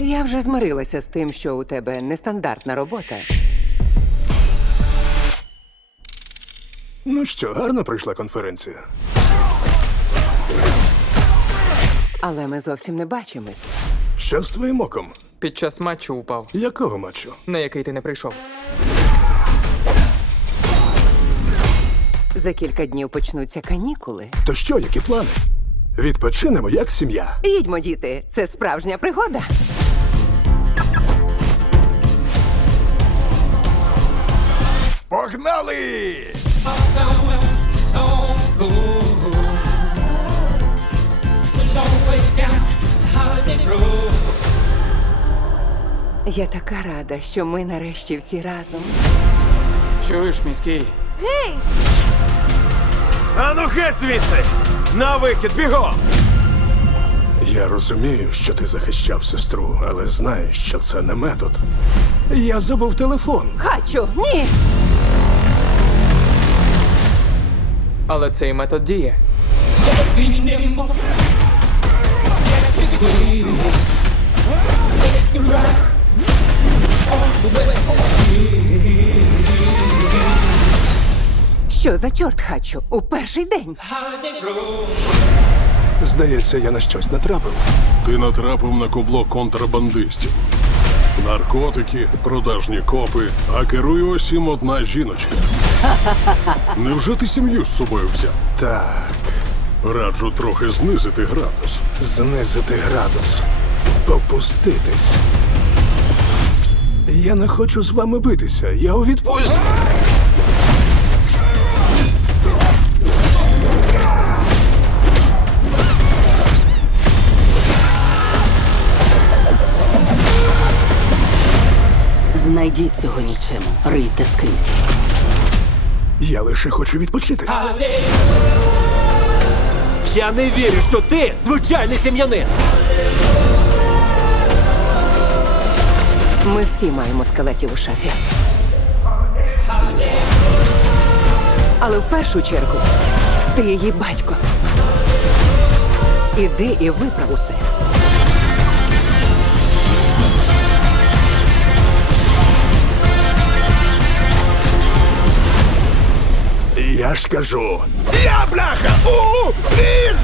Я вже змирилася з тим, що у тебе нестандартна робота. Ну що, гарно пройшла конференція. Але ми зовсім не бачимось. Що з твоїм оком? Під час матчу упав, Якого матчу? на який ти не прийшов. За кілька днів почнуться канікули. То що, які плани? Відпочинемо як сім'я. Їдьмо, діти, це справжня пригода. Поїхали! Я така рада, що ми нарешті всі разом. Чуєш, міський? Гей! Ану геть звідси! На вихід бігом! Я розумію, що ти захищав сестру, але знаєш, що це не метод. Я забув телефон. Хачу! Ні! Але цей метод діє. Що за чорт хачу у перший день? Здається, я на щось натрапив. Ти натрапив на кубло контрабандистів наркотики, продажні копи, а керує усім одна жіночка. Невже ти сім'ю з собою взяв? Так. Раджу трохи знизити градус. Знизити градус. Попуститись. Я не хочу з вами битися. Я у відпустці. найдіть цього нічим. Рийте скрізь. Я лише хочу відпочити. Я не вірю, що ти звичайний сім'янин. Ми всі маємо скелетів у шафі. Але в першу чергу ти її батько. Іди і виправ усе. я ж кажу. Я бляха! У! Він!